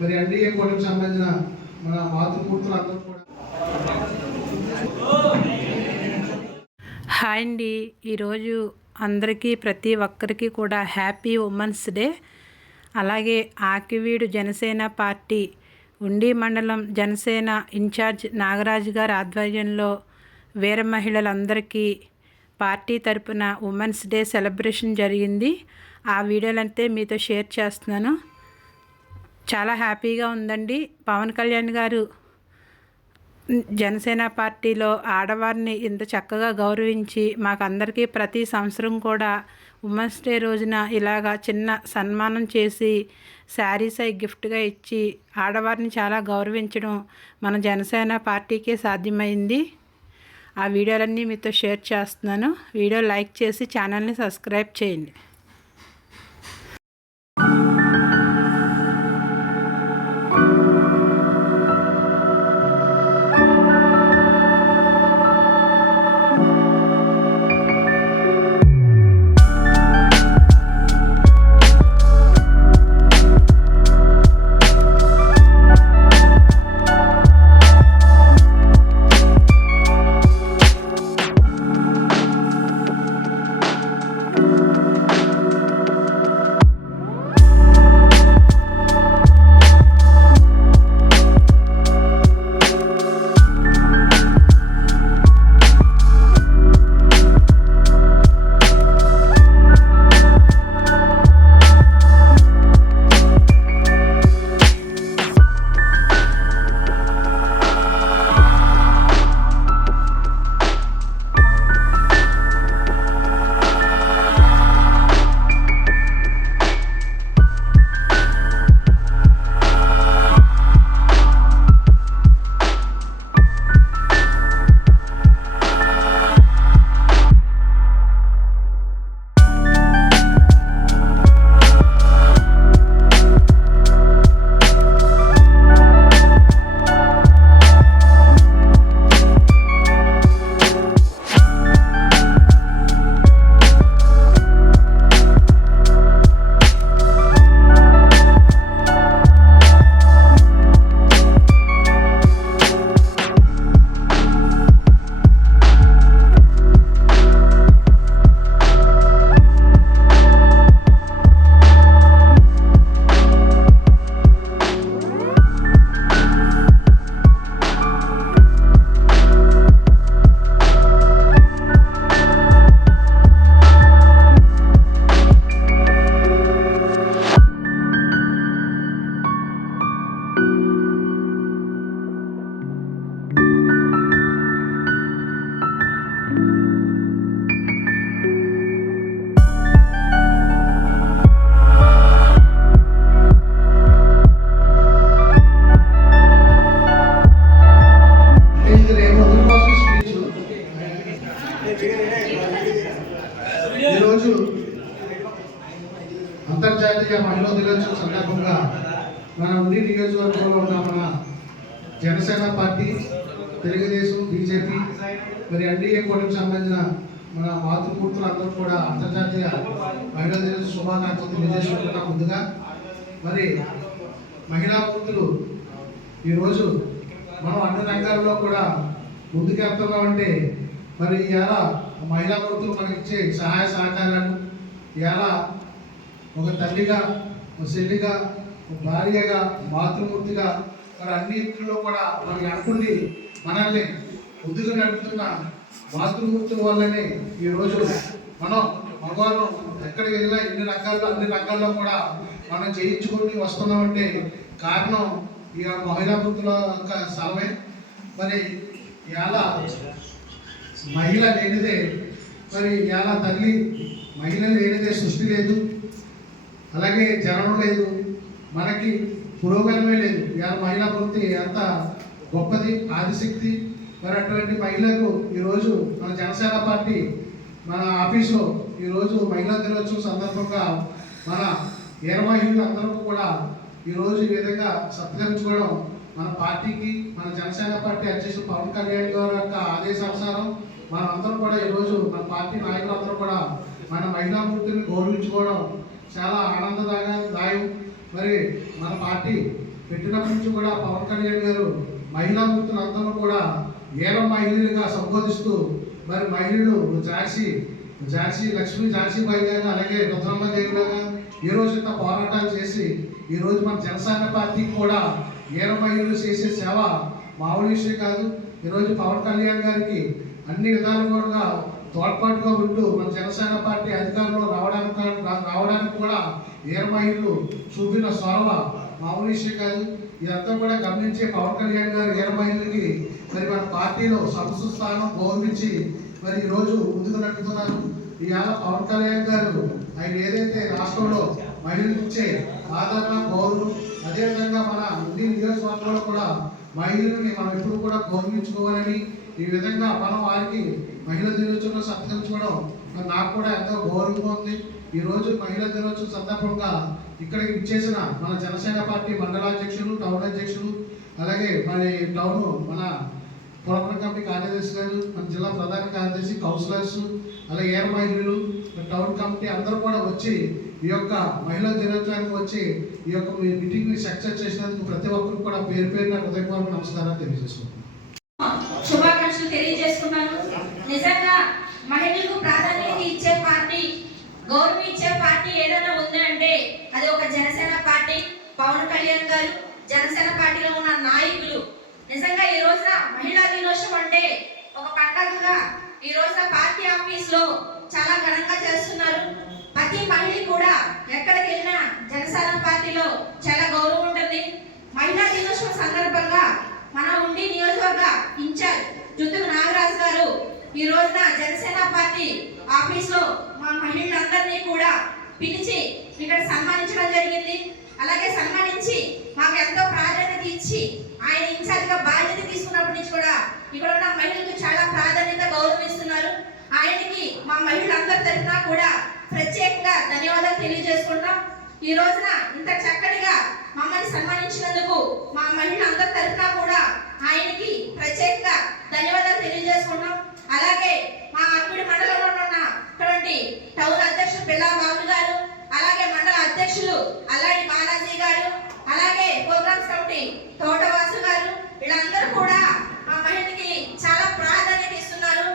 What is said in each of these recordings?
మరి ఎన్డీఏ కూటమికి సంబంధించిన మన మాతృమూర్తులు అందరూ కూడా. హాయ్ అండి. ఈరోజు అందరికీ ప్రతి ఒక్కరికి కూడా హ్యాపీ ఉమెన్స్ డే. అలాగే ఆకివీడు జనసేన పార్టీ ఉండి మండలం జనసేన ఇన్ఛార్జ్ నాగరాజు గారి ఆధ్వర్యంలో వీర మహిళలందరికీ పార్టీ తరపున ఉమెన్స్ డే సెలబ్రేషన్ జరిగింది. ఆ వీడియోలంతే మీతో షేర్ చేస్తున్నాను. చాలా హ్యాపీగా ఉందండి. పవన్ కళ్యాణ్ గారు జనసేన పార్టీలో ఆడవారిని ఇంత చక్కగా గౌరవించి మాకందరికీ ప్రతి సంవత్సరం కూడా ఉమెన్స్ డే రోజున ఇలాగా చిన్న సన్మానం చేసి శారీస్ అయి గిఫ్ట్గా ఇచ్చి ఆడవారిని చాలా గౌరవించడం మన జనసేన పార్టీకే సాధ్యమైంది. ఆ వీడియోలన్నీ మీతో షేర్ చేస్తున్నాను. వీడియో లైక్ చేసి ఛానల్ని సబ్స్క్రైబ్ చేయండి. అంతర్జాతీయ మహిళా దినోత్సవం సందర్భంగా మన ఉండి నియోజకవర్గంలో ఉన్న మన జనసేన పార్టీ తెలుగుదేశం బీజేపీ మరి ఎన్డీఏ కూటమికి సంబంధించిన మన మాతృమూర్తులు అందరూ కూడా అంతర్జాతీయ మహిళా దినోత్సవ శుభాకాంక్షలు తెలియజేసుకుంటున్నా ముందుగా. మరి మహిళా మూర్తులు ఈరోజు మనం అన్ని రంగాల్లో కూడా ముందుకెళ్తున్నామంటే మరి ఇవాళ మహిళా మూర్తులు మనకిచ్చే సహాయ సహకారాలు ఇలా ఒక తల్లిగా ఒక చెల్లిగా ఒక భార్యగా మాతృమూర్తిగా మరి అన్నింటిలో కూడా మనకి అనుకుంది మనల్ని ముందుగా నడుపుతున్న మాతృమూర్తి వల్లనే ఈరోజు మనం మగవాళ్ళు ఎక్కడికి వెళ్ళినా ఎన్ని రంగాల్లో అన్ని రంగాల్లో కూడా మనం చేయించుకొని వస్తున్నామంటే కారణం ఇక మహిళా వృత్తుల యొక్క స్థలమే. మరి ఇవాళ మహిళ లేనిదే మరి ఇవాళ తల్లి మహిళ లేనిదే సృష్టి లేదు. అలాగే జనం లేదు. మనకి పురోగమే లేదు. ఇవాళ మహిళా వృత్తి ఎంత గొప్పది ఆదిశక్తి. మరి అటువంటి మహిళకు ఈరోజు మన జనసేన పార్టీ మన ఆఫీసులో ఈరోజు మహిళా దినోత్సవం సందర్భంగా మన వీర అందరూ కూడా ఈరోజు ఈ విధంగా సత్కరించుకోవడం మన పార్టీకి మన జనసేన పార్టీ అధ్యక్షుడు పవన్ కళ్యాణ్ గారి యొక్క ఆదేశానుసారం మనందరం కూడా ఈరోజు మన పార్టీ నాయకులందరూ కూడా మన మహిళా మూర్తిని గౌరవించుకోవడం చాలా ఆనందదాయం దాయం. మరి మన పార్టీ పెట్టినప్పటి నుంచి కూడా పవన్ కళ్యాణ్ గారు మహిళా మూర్తులందరూ కూడా ఏర మహిళలుగా సంబోధిస్తూ మరి మహిళలు ఝాన్సీ ఝాన్సీ లక్ష్మీ ఝాన్సీబాయి గారు అలాగే రుద్రమ్మ దేవి గారు ఈ రోజు ఇంత పోరాటాలు చేసి ఈ రోజు మన జనసేన పార్టీకి కూడా ఏర మహిళలు చేసే సేవ మామూలు విషయం కాదు. ఈరోజు పవన్ కళ్యాణ్ గారికి అన్ని విధాలుగా తోడ్పాటుగా ఉంటూ మన జనసేన పార్టీ అధికారంలో రావడానికి రావడానికి కూడా ఏర చూపిన సొరవ మామూలు విషయం కాదు. ఇదంతా కూడా గమనించే పవన్ కళ్యాణ్ గారు ఏర మరి మన పార్టీలో సంస్థ స్థానం గౌరవించి మరి ఈ రోజు ముందుకు నడుపుతున్నారు. ఇవాళ పవన్ కళ్యాణ్ గారు ఆయన ఏదైతే రాష్ట్రంలో మహిళలకు ఇచ్చే ఆదరణ గౌరవం అదేవిధంగా మన ఉండి నియోజకవర్గంలో కూడా మహిళల్ని మనం ఎప్పుడు కూడా గౌరవించుకోవాలని ఈ విధంగా మనం వారికి మహిళా దినోత్సవం సత్కరించుకోవడం నాకు కూడా ఎంతో గౌరవంగా ఉంది. ఈ రోజు మహిళా దినోత్సవం సందర్భంగా ఇక్కడికి ఇచ్చేసిన మన జనసేన పార్టీ మండలాధ్యక్షులు టౌన్ అధ్యక్షులు అలాగే మన టౌన్ మన పురపాలక కమిటీ కార్యదర్శి గారు మన జిల్లా ప్రధాన కార్యదర్శి కౌన్సిలర్స్ అలాగే ఏర్ మహిళలు టౌన్ కమిటీ అందరూ కూడా వచ్చి ఈ యొక్క మహిళా దినోత్సవానికి వచ్చి ఈ యొక్క మీటింగ్ని సక్సెస్ చేసినందుకు ప్రతి ఒక్కరికి కూడా పేరు పేరున హృదయపూర్వక నమస్కారాలు తెలియజేసుకుంటున్నాను తెలియజేసుకున్నాను. నిజంగా మహిళలకు ప్రాధాన్యత ఇచ్చే పార్టీ గౌరవం ఇచ్చే పార్టీ ఏదైనా ఉంది అంటే అది ఒక జనసేన పార్టీ. పవన్ కళ్యాణ్ గారు జనసేన పార్టీలో ఉన్న నాయకులు. నిజంగా ఈ రోజున మహిళా దినోత్సవం అంటే ఒక పండగగా ఈ రోజున పార్టీ ఆఫీస్లో చాలా ఘనంగా చేస్తున్నారు. ప్రతి మహిళ కూడా ఎక్కడికి వెళ్ళినా జనసేన పార్టీలో చాలా గౌరవం ఉంటుంది. మహిళా దినోత్సవం సందర్భంగా మన ఉండి నియోజకవర్గ ఇన్ఛార్జ్ జుత్తుకు నాగరాజు గారు ఈ రోజున జనసేన పార్టీ ఆఫీస్లో మా మహిళలందరినీ కూడా పిలిచి ఇక్కడ సన్మానించడం జరిగింది. అలాగే సన్మానించి మాకు ఎంతో ప్రాధాన్యత ఇచ్చి ఆయన ఇన్ఛార్జ్ బాధ్యత తీసుకున్నప్పటి నుంచి కూడా ఇక్కడ ఉన్న మహిళలకు చాలా ప్రాధాన్యత గౌరవిస్తున్నారు. ఆయనకి మా మహిళలందరి తరఫున కూడా ప్రత్యేకంగా ధన్యవాదాలు తెలియజేసుకుంటాం ఈ రోజున ఇంత చక్కటిగా మమ్మల్ని సన్మానించినందుకు మా మహిళలందరి తరఫున కూడా ఆయనకి ప్రత్యేకంగా ధన్యవాదాలు తెలియజేసుకున్నాం అలాగే మా అర్పిడి మండలంలో ఉన్నటువంటి టౌన్ అధ్యక్షులు పిల్లా బాబు గారు అలాగే మండల అధ్యక్షులు అల్లాడి బాలాజీ గారు అలాగే ప్రోగ్రామ్స్ కమిటీ తోటవాసు గారు వీళ్ళందరూ కూడా మా మహిళకి చాలా ప్రాధాన్యత ఇస్తున్నారు.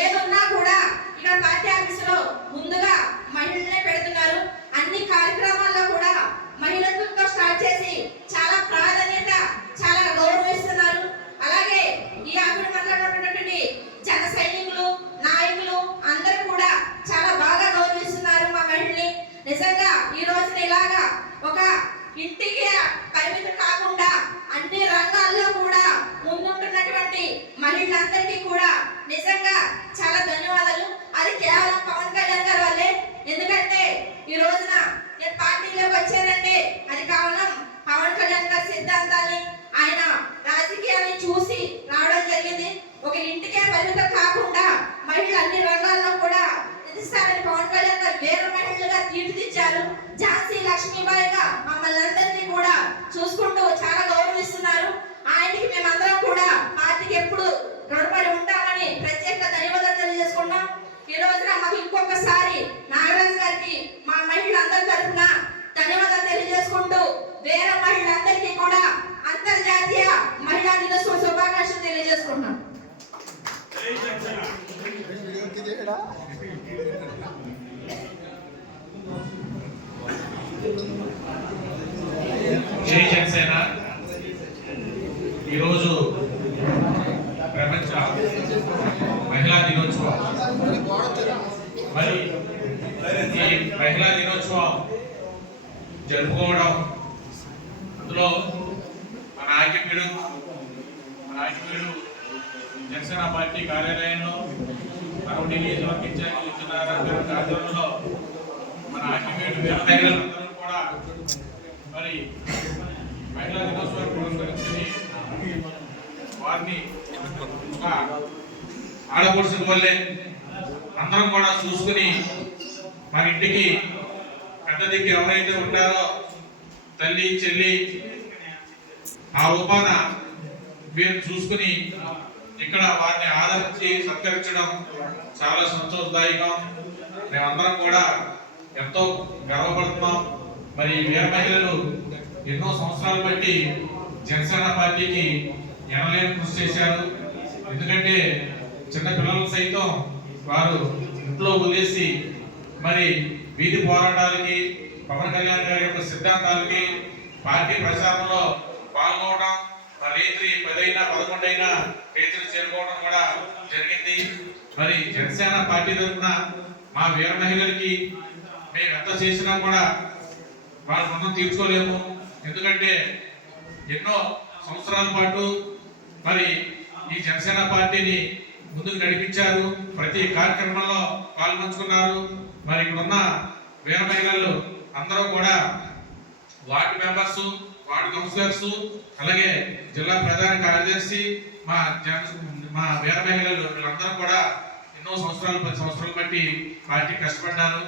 ఏదున్నా కూడా ఇక్కడ పార్టీ ఆఫీసులో ముందుగా మహిళలనే పెడుతున్నారు. అన్ని కార్యక్రమాల్లో కూడా మహిళలతో స్టార్ట్ చేసి చాలా ప్రాధాన్యత చాలా గౌరవిస్తున్నారు ఈ ఆవిడ మాట్లాడుతున్నటువంటి జన సైనికులు నాయకులు అందరూ కూడా చాలా బాగా గౌరవిస్తున్నారు మా మహిళని నిజంగా ఈ రోజున ఇలాగా ఒక ఇంటికి పరిమితం కాకుండా అన్ని రంగాల్లో కూడా ముందుంటున్నటువంటి మహిళలందరికీ కూడా నిజంగా చాలా ధన్యవాదాలు అది కేవలం పవన్ కళ్యాణ్ గారి వల్లే ఎందుకంటే ఈ రోజున నేను పార్టీలోకి వచ్చానంటే అది కేవలం పవన్ కళ్యాణ్ గారి సిద్ధాంతాన్ని ఆయన రాజకీయాన్ని చూసి రావడం జరిగింది ఒక ఇంటికే పరిమితం కాకుండా మహిళలు అన్ని రంగాల్లో కూడా ఎదిస్తారని పవన్ కళ్యాణ్ గారు వేరే మహిళలుగా తీర్చిదిద్దారు ఝాన్సీ లక్ష్మీబాయిగా మమ్మల్ని అందరినీ కూడా చూసుకుంటూ చాలా గౌరవిస్తున్నారు ఆయనకి మేమందరం కూడా పార్టీకి ఎప్పుడు రుణపడి ఉంటామని ప్రత్యేక ధన్యవాదాలు తెలియజేసుకున్నాం ఈ రోజున మాకు ఇంకొకసారి నాగరాజు గారికి మా మహిళలందరి తరఫున ధన్యవాదాలు తెలియజేసుకుంటూ వేరే మహిళలందరికీ కూడా అంతర్జాతీయ మహిళా దినోత్సవ శుభాకాంక్షలు తెలియజేసుకుంటున్నాం జై జనసేన ఈరోజు ప్రపంచ మహిళా దినోత్సవం. మరి ఈ మహిళా దినోత్సవం జరుపుకోవడం అందులో మన ఆకిపీడు మన ఆకిపీడు జనసేన పార్టీ కార్యాలయంలో మరో ఢిల్లీ ఇన్ఛార్జి ఆధ్వర్యంలో మన ఆకిపీడు మహిళలందరూ కూడా మరి మహిళా దినోత్సవాన్ని పురస్కరించుకుని వారిని ఆడపడుచుకు వల్లే అందరం కూడా చూసుకుని మన ఇంటికి పెద్ద దిక్కు ఎవరైతే ఉంటారో తల్లి చెల్లి ఆ రూపాన మీరు చూసుకుని ఇక్కడ వారిని ఆదరించి సత్కరించడం చాలా సంతోషదాయకం. మేమందరం కూడా ఎంతో గర్వపడుతున్నాం. మరి వీర మహిళలు ఎన్నో సంవత్సరాలు బట్టి జనసేన పార్టీకి ఎనలేని కృషి చేశారు. ఎందుకంటే చిన్న పిల్లలు సైతం వారు ఇంట్లో వదిలేసి మరి వీధి పోరాటాలకి పవన్ కళ్యాణ్ గారి యొక్క సిద్ధాంతాలకి పార్టీ ప్రచారంలో పాల్గొనడం రైతు పదైనా పదకొండైనా రైతులు చేరుకోవడం కూడా జరిగింది. మరి జనసేన పార్టీ తరఫున మా వీర మహిళలకి మేము ఎంత చేసినా కూడా వాళ్ళ రుణం తీర్చుకోలేము. ఎందుకంటే ఎన్నో సంవత్సరాల పాటు మరి ఈ జనసేన పార్టీని ముందుకు నడిపించారు. ప్రతి కార్యక్రమంలో పాల్పంచుకున్నారు. మరి ఇక్కడ ఉన్న వీర మహిళలు అందరూ కూడా వార్డు మెంబర్స్ వార్డు కౌన్సిలర్స్ అలాగే జిల్లా ప్రధాన కార్యదర్శి మా జన మా వీర మహిళలు వీళ్ళందరూ కూడా ఎన్నో సంవత్సరాలు పది సంవత్సరాలు బట్టి పార్టీ కష్టపడ్డారు.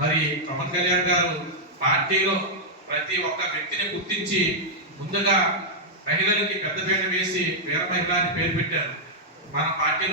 మరి పవన్ కళ్యాణ్ గారు పార్టీలో ప్రతి ఒక్క వ్యక్తిని గుర్తించి ముందుగా మహిళలకి పెద్దపీట వేసి వీర మహిళ అని పేరు పెట్టారు. మన పార్టీలో